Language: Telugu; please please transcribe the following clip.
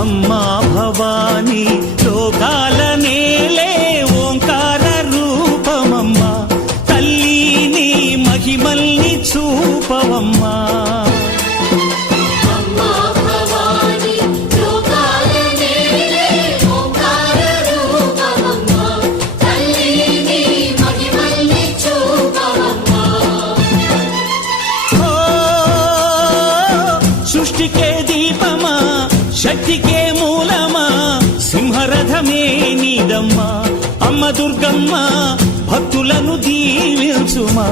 అమ్మా భవానీ లోకాల నేలే ఓంకార రూపమమ్మా తల్లి మహిమల్ని చూపవమ్మా సృష్టికే దీపమా శక్తికే మూలమా సింహరథమే నీదమ్మా అమ్మ దుర్గమ్మ భక్తులను దీవించుమా